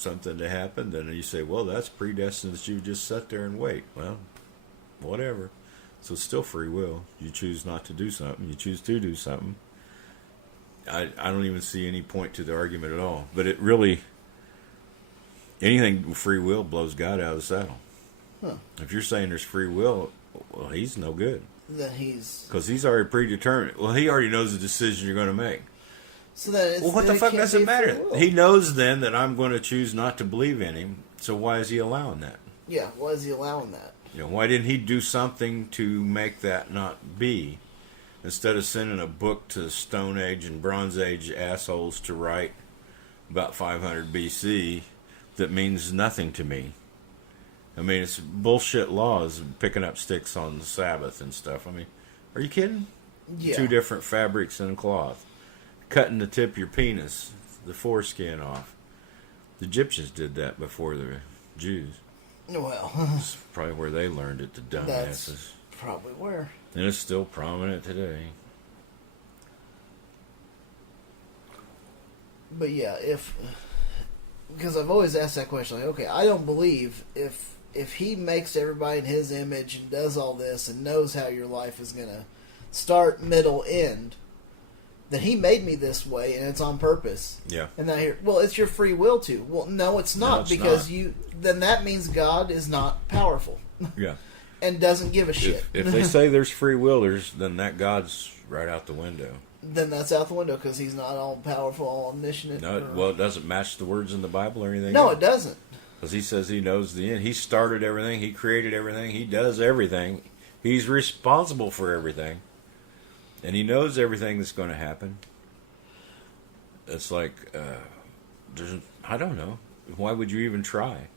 something to happen, then you say, well, that's predestined that you just sit there and wait. Well, whatever. So it's still free will. You choose not to do something. You choose to do something. I don't even see any point to the argument at all. But it really, anything with free will blows God out of the saddle. Huh. If you're saying there's free will, well, he's no good. Then he's... Because he's already predetermined. Well, he already knows the decision you're going to make. So that it's, well, what the fuck does it matter? He knows then that I'm going to choose not to believe in him. So why is he allowing that? Yeah, why is he allowing that? You know, why didn't he do something to make that not be? Instead of sending a book to Stone Age and Bronze Age assholes to write about 500 BC that means nothing to me. I mean, it's bullshit laws, picking up sticks on the Sabbath and stuff. I mean, are you kidding? Yeah. 2 different fabrics and cloth. Cutting the tip of your penis, the foreskin off. The Egyptians did that before the Jews. Well, It's probably where they learned it, the dumbasses. that's probably where. And it's still prominent today. But yeah, because I've always asked that question, like, okay, I don't believe if he makes everybody in his image and does all this and knows how your life is gonna start, middle, end, then he made me this way and it's on purpose. Yeah. And I hear, well, it's your free will to. Well, no, it's not, No, it's because not. then that means God is not powerful Yeah. and doesn't give a shit. If they say there's free willers, then that God's right out the window. Then that's out the window because he's not all powerful, all omniscient. No, well, it doesn't match the words in the Bible or anything. No, else. it doesn't. Because he says he knows the end. He started everything. He created everything. He does everything. He's responsible for everything. And he knows everything that's going to happen. It's like, I don't know. Why would you even try?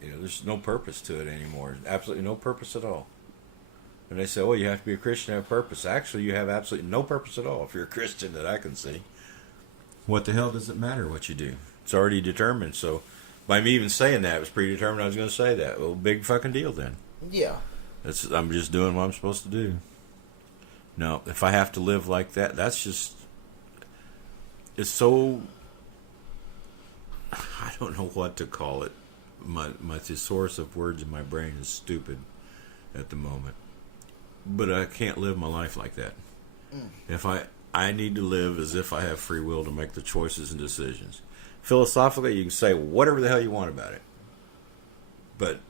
You know, there's no purpose to it anymore. Absolutely no purpose at all. And they say, oh, you have to be a Christian to have purpose. Actually, you have absolutely no purpose at all if you're a Christian that I can see. What the hell does it matter what you do? It's already determined. So by me even saying that, it was predetermined I was going to say that. Well, big fucking deal then. Yeah. I'm just doing what I'm supposed to do. No, if I have to live like that, that's just... It's so... I don't know what to call it. My thesaurus of words in my brain is stupid at the moment. But I can't live my life like that. If I need to live as if I have free will to make the choices and decisions. Philosophically, you can say whatever the hell you want about it. But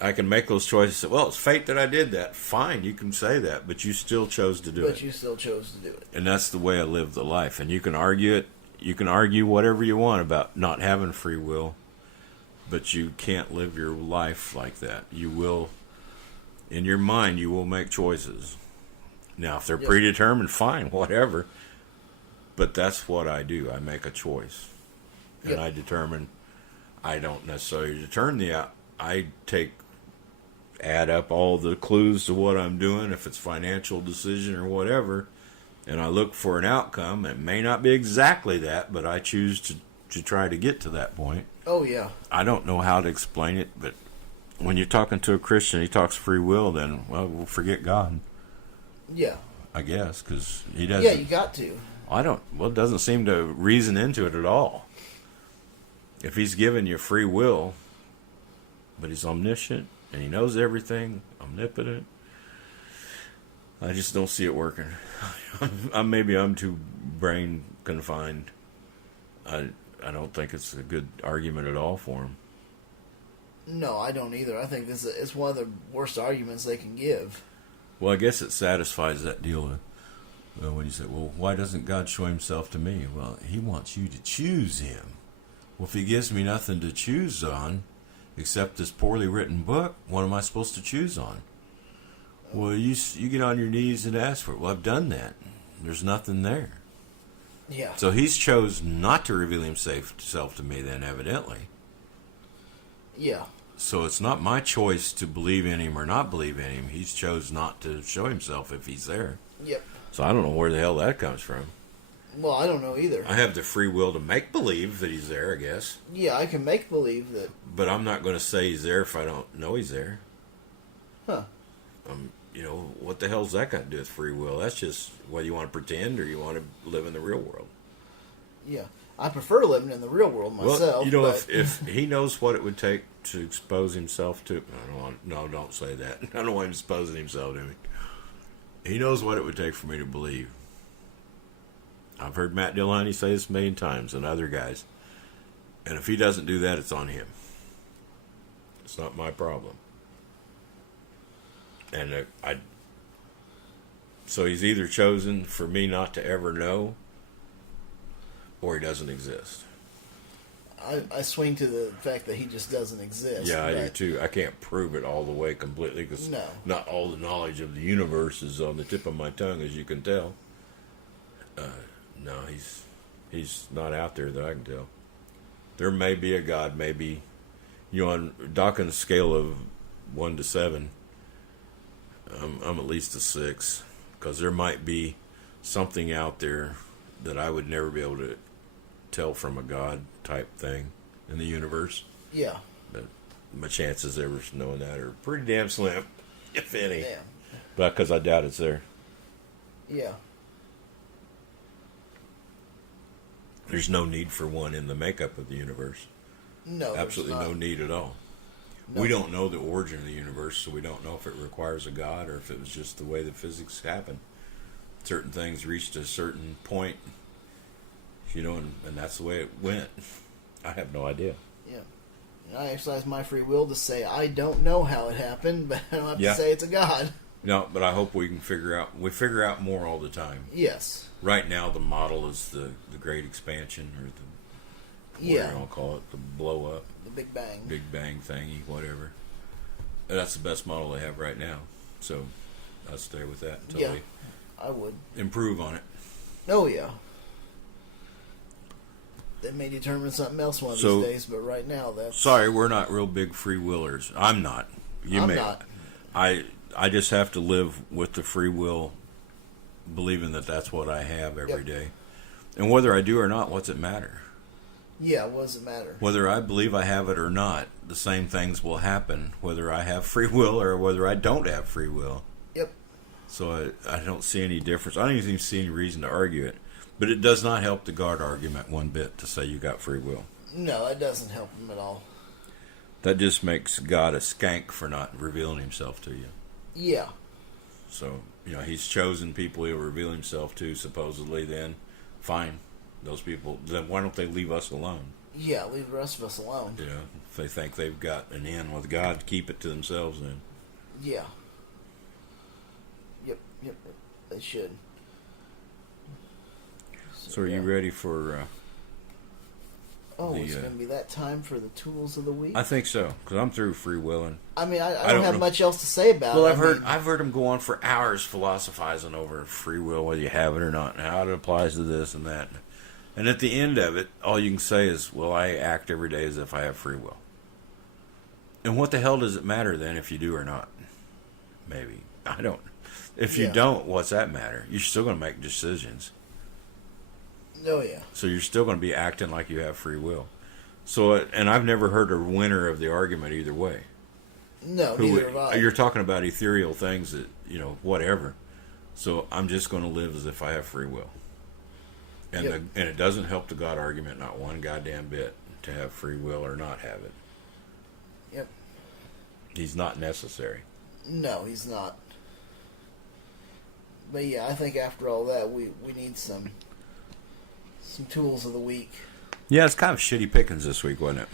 I can make those choices. Well, it's fate that I did that. Fine, you can say that, but you still chose to do it. But you still chose to do it. And that's the way I live the life. And you can argue it. You can argue whatever you want about not having free will, but you can't live your life like that. You will, in your mind, you will make choices. Now, if they're predetermined, fine, whatever. But that's what I do. I make a choice. And I determine, I don't necessarily determine I add up all the clues to what I'm doing, if it's financial decision or whatever, and I look for an outcome. It may not be exactly that, but I choose to try to get to that point. Oh, yeah. I don't know how to explain it, but when you're talking to a Christian, he talks free will, then, well, we'll forget God. Yeah. I guess, because he doesn't. Yeah, you got to. It doesn't seem to reason into it at all. If he's given you free will, but he's omniscient, and he knows everything, omnipotent, I just don't see it working. Maybe I'm too brain confined. I don't think it's a good argument at all for him. No, I don't either. I think it's one of the worst arguments they can give. Well, I guess it satisfies that deal when you say, well, why doesn't God show himself to me? Well, he wants you to choose him. Well, if he gives me nothing to choose on except this poorly written book, what am I supposed to choose on? Well, you get on your knees and ask for it. Well, I've done that. There's nothing there. Yeah. So he's chose not to reveal himself to me then, evidently. Yeah. So it's not my choice to believe in him or not believe in him. He's chose not to show himself if he's there. Yep. So I don't know where the hell that comes from. Well, I don't know either. I have the free will to make believe that he's there, I guess. Yeah, I can make believe that. But I'm not going to say he's there if I don't know he's there. Huh. What the hell's that got to do with free will? That's just whether you want to pretend or you want to live in the real world. Yeah. I prefer living in the real world myself. Well, you know, but if he knows what it would take to expose himself to, don't say that. I don't want him exposing himself to me. He knows what it would take for me to believe. I've heard Matt Dillahunty say this a million times, and other guys. And if he doesn't do that, it's on him. It's not my problem. And so he's either chosen for me not to ever know, or he doesn't exist. I swing to the fact that he just doesn't exist. Yeah, I do too. I can't prove it all the way completely because No. not all the knowledge of the universe is on the tip of my tongue, as you can tell. No, he's not out there that I can tell. There may be a God, maybe. On Dawkins' scale of 1 to 7, I'm at least a 6, because there might be something out there that I would never be able to tell from a God type thing in the universe. Yeah. But my chances ever knowing that are pretty damn slim, if any. Yeah. But because I doubt it's there. Yeah. There's no need for one in the makeup of the universe. No. Absolutely no need at all. No. We don't know the origin of the universe, so we don't know if it requires a God or if it was just the way that physics happened. Certain things reached a certain point, and that's the way it went. I have no idea. Yeah. And I exercise my free will to say I don't know how it happened, but I don't have to say it's a God. No, but I hope we can figure out more all the time. Yes. Right now, the model is the Great Expansion, or whatever I'll call it, the blow up. The Big Bang. Big Bang thingy, whatever. And that's the best model they have right now. So I'll stay with that until we I would improve on it. Oh, yeah. They may determine something else one of these days, but right now that's... Sorry, we're not real big free willers. I'm not. I'm not. I just have to live with the free will, believing that that's what I have every day. And whether I do or not, what's it matter? Yeah, what does it matter? Whether I believe I have it or not, the same things will happen, whether I have free will or whether I don't have free will. Yep. So I don't see any difference. I don't even see any reason to argue it. But it does not help the God argument one bit to say you got free will. No, it doesn't help him at all. That just makes God a skank for not revealing himself to you. Yeah. So, he's chosen people he'll reveal himself to, supposedly, then fine. Those people, then why don't they leave us alone? Yeah, leave the rest of us alone. If they think they've got an in with God, keep it to themselves then. Yeah. Yep, they should. So are you ready for... it's going to be that time for the tools of the week? I think so, because I'm through free willing. I mean, I don't have much else to say about it. Well, I've heard them go on for hours philosophizing over free will, whether you have it or not, and how it applies to this and that. And at the end of it, all you can say is, well, I act every day as if I have free will. And what the hell does it matter then if you do or not? Maybe. I don't. If you don't, what's that matter? You're still going to make decisions. Oh, yeah. So you're still going to be acting like you have free will. So, and I've never heard a winner of the argument either way. No, neither have I. You're talking about ethereal things that, whatever. So I'm just going to live as if I have free will. And and it doesn't help the God argument, not one goddamn bit, to have free will or not have it. Yep. He's not necessary. No, he's not. But yeah, I think after all that, we need some tools of the week. Yeah, it's kind of shitty pickings this week, wasn't it?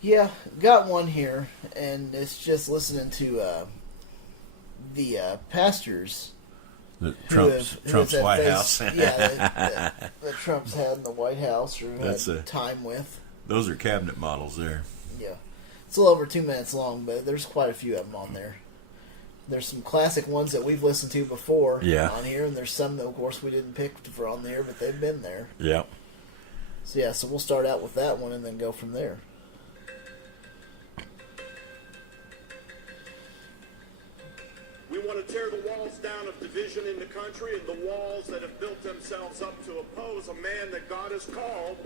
Yeah, got one here, and it's just listening to the pastors. Trump's White House. That Trump's had in the White House or had time with. Those are cabinet models there. Yeah. It's a little over 2 minutes long, but there's quite a few of them on there. There's some classic ones that we've listened to before on here, and there's some that, of course, we didn't pick for on there, but they've been there. Yeah. So we'll start out with that one and then go from there. We want to tear the walls down of division in the country and the walls that have built themselves up to oppose a man that God has called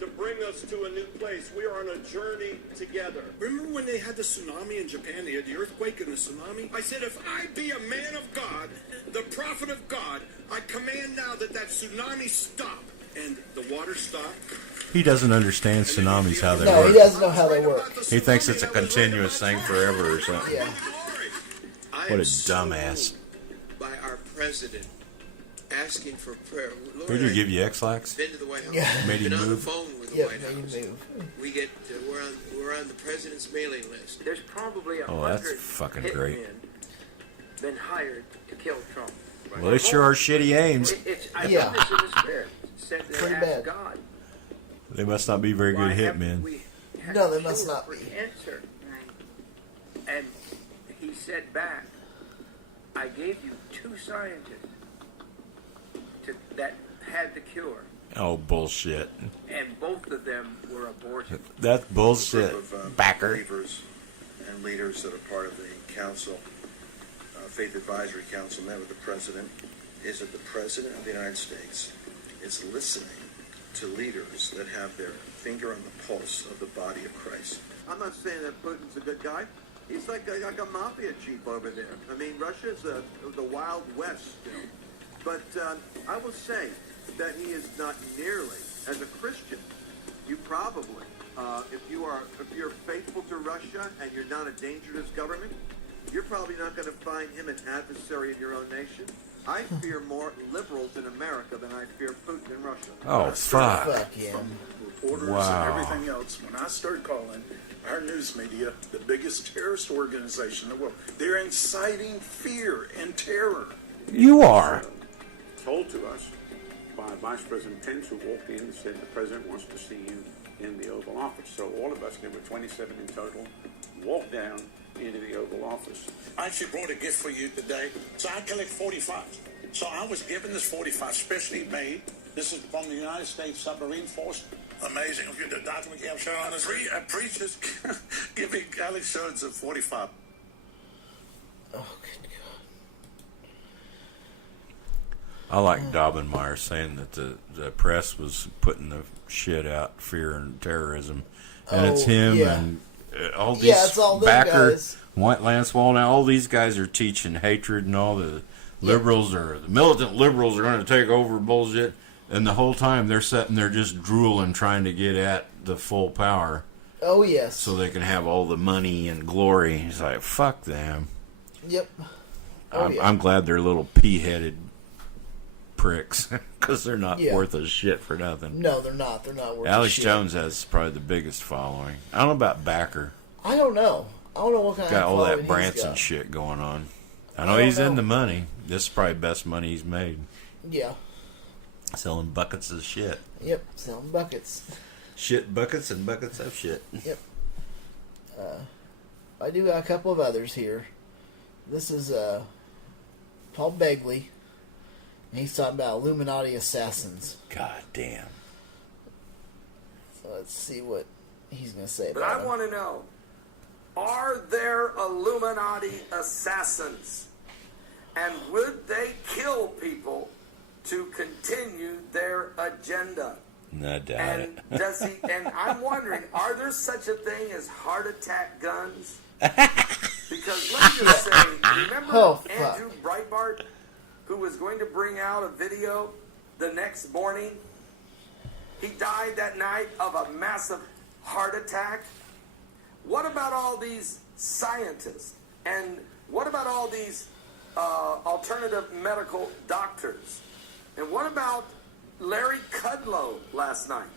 to bring us to a new place. We are on a journey together. Remember when they had the tsunami in Japan? They had the earthquake and the tsunami? I said, if I be a man of God, the prophet of God, I command now that tsunami stop. And the water stopped. He doesn't understand tsunamis how they No, work. he doesn't know how they work. He thinks it's a continuous thing forever or something. Yeah. What a dumbass. By our president asking for prayer. Lord, Who did he give you X-Lax? Been to the White House. Yeah. Made him been on the move? phone with the Yep, White made House. him move. We get we're on the president's mailing list. There's probably Oh, that's fucking great. been hired to kill Trump. Well, they sure are shitty aims. I Yeah. know this in the script. It said they Pretty asked bad. God. They must not be very "Why good haven't hitmen. we had No, a they must cure not for be. Cancer?" And he said back, "I gave you 2 scientists that had the cure, Oh, bullshit. and both of them were aborted." That's bullshit. Group of Backer. believers and leaders that are part of the council, Faith Advisory Council, met with the president. Is that the president of the United States is listening to leaders that have their finger on the pulse of the body of Christ. I'm not saying that Putin's a good guy. He's like a mafia chief over there. I mean, Russia's the Wild West, you know. But I will say that he is not nearly, as a Christian, you probably, if you're faithful to Russia and you're not a danger to his government, you're probably not going to find him an adversary in your own nation. I fear more liberals in America than I fear Putin in Russia. Oh, fuck. Fuck him. Reporters Wow. and everything else, when I started calling our news media the biggest terrorist organization in the world, they're inciting fear and terror. You are. Told to us by Vice President Pence, who walked in and said the president wants to see you in the Oval Office. So all of us, there were 27 in total, walked down into the Oval Office. I actually brought a gift for you today. So I collect 45. So I was given this 45, specially made. This is from the United States Submarine Force. Amazing. The document you have shown on us. A preacher's giving Alex Jones a 45. Oh, good God. I like Daubenmire saying that the press was putting the shit out, fear and terrorism. And it's him yeah. and all these Yeah, it's all them Backer, guys. White Lance Wallnau, all these guys are teaching hatred and all the liberals or the militant liberals are going to take over bullshit. And the whole time they're sitting there just drooling, trying to get at the full power Oh, yes. so they can have all the money and glory. It's like, fuck them. Yep. Oh, I'm, yeah. I'm glad they're little pea-headed pricks because they're not Yeah. worth a shit for nothing. No, they're not. They're not worth Alex shit. Jones has probably the biggest following. I don't know about Backer. I don't know. I don't know what kind Got of all following that he's Branson got. shit going on. I know I don't he's in know. the money. This is probably the best money he's made. Yeah. Selling buckets of shit. Yep. Selling buckets. Shit buckets and buckets of shit. Yep. I do got a couple of others here. This is Paul Begley. And he's talking about Illuminati assassins. God damn. So let's see what he's going to say But about I them. want to know, are there Illuminati assassins? And would they kill people to continue their agenda? I doubt And it. does he? And I'm wondering, are there such a thing as heart attack guns? Because let me just say, remember Oh, fuck. Andrew Breitbart, who was going to bring out a video the next morning? He died that night of a massive heart attack. What about all these scientists? And what about all these alternative medical doctors? And what about Larry Kudlow last night?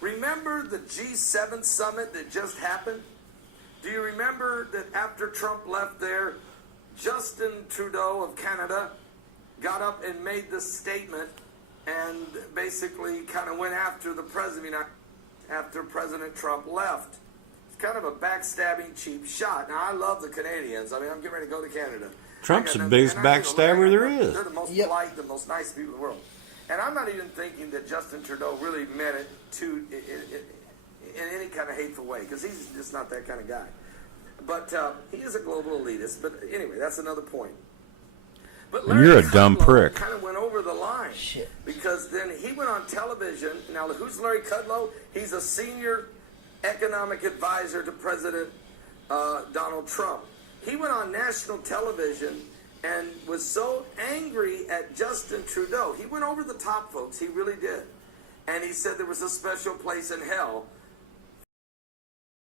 Remember the G7 summit that just happened? Do you remember that after Trump left there, Justin Trudeau of Canada got up and made this statement and basically kind of went after the president after President Trump left? It's kind of a backstabbing, cheap shot. Now, I love the Canadians. I mean, I'm getting ready to go to Canada. Trump's I got the biggest and I- backstabber there is. They're the most Yep. polite, the most nice people in the world. And I'm not even thinking that Justin Trudeau really meant it to in any kind of hateful way, because he's just not that kind of guy. But he is a global elitist. But anyway, that's another point. But And you're a dumb prick. Kind of went over the line. Shit. Because then he went on television. Now, who's Larry Kudlow? He's a senior economic advisor to President Donald Trump. He went on national television and was so angry at Justin Trudeau. He went over the top, folks. He really did. and he said there was a special place in hell